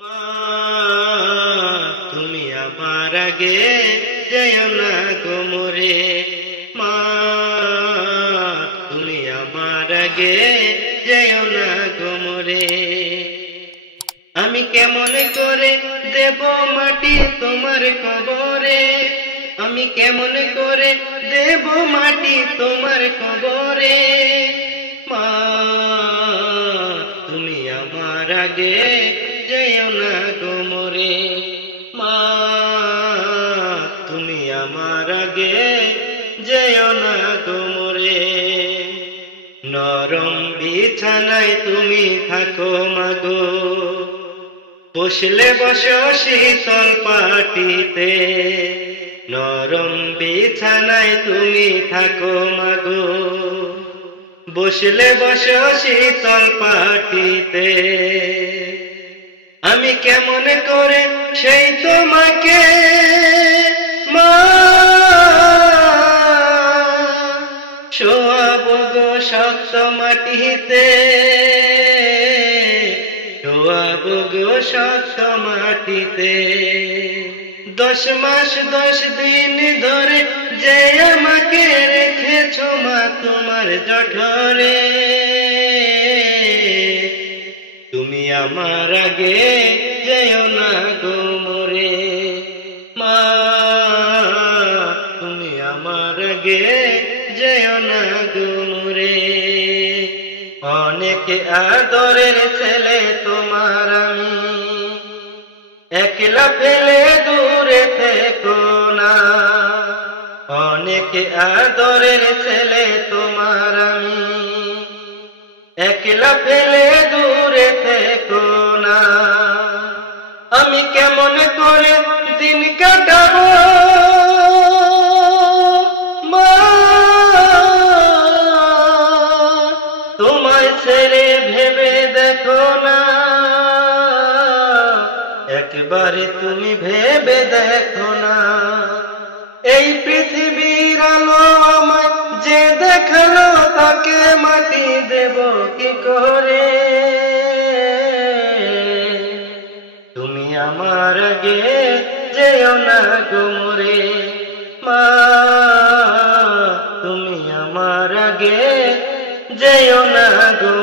মা তুমি আমার আগে যেও না গো মোরে, মা তুমি আমার আগে যেও না গো মোরে। আমি কেমন করে দেব মাটি তোমার কবরে, আমি কেমন করে দেব মাটি তোমার কবরে। মা তুমি আমার আগে যেও না গো মোরে, মা তুমি আমার আগে যেও না গো মোরে। নরম বিছানায় তুমি থাকো মাগো, বসলে বসো শীতল পাটিতে। নরম বিছানায় তুমি থাকো মাগো, বসলে বসো শীতল পাটিতে। আমি কেমন করে সেই তোমাকে মা শোয়াবো গো শক্ত মাটিতে, শোয়াবো গো শক্ত মাটিতে। 10 মাস 10 দিন ধরে যে আমাকে রেখেছো মা তোমার জঠরে, তুমি আমার আগে যেও না গো মোরে, মা তুমি আমার আগে যেও না গো মোরে। অনেক আদরের ছেলে তোমার আমি, একলা ফেলে দূরে থেকো না। অনেক আদরের ছেলে তোমার আমি, একলা ফেলে দূরে থেকো না। আমি কেমন করে দিন কাটাবো মা তোমায় ছেড়ে ভেবে দেখো না, একবারে তুমি ভেবে দেখো না। এই পৃথিবীর আলো আমায় যে দেখালো, তাকে মাটি দেব কি করে। তুমি আমার আগে যেও না গো মোরে, মা তুমি আমার আগে যেও না গো।